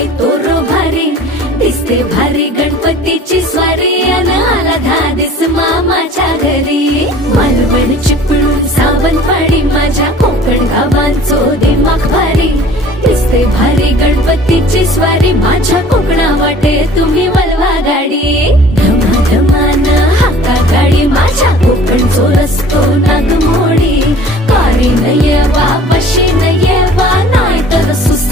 बाई तोरो भारी दिसते भारी गणपतीची स्वारी अन आला धादिस मामाच्या घरी मालवण चिपळूण सावंतवाडी माझ्या कोकण गावांचो दिमाग भारी दिसते भारी गणपतीची स्वारी माझ्या कोकणा वाटे तुम्ही वलवा गाडी धमाधमान हाका गाडी माझ्या कोकणचो रस्तो नागमोडी कारी नये बाप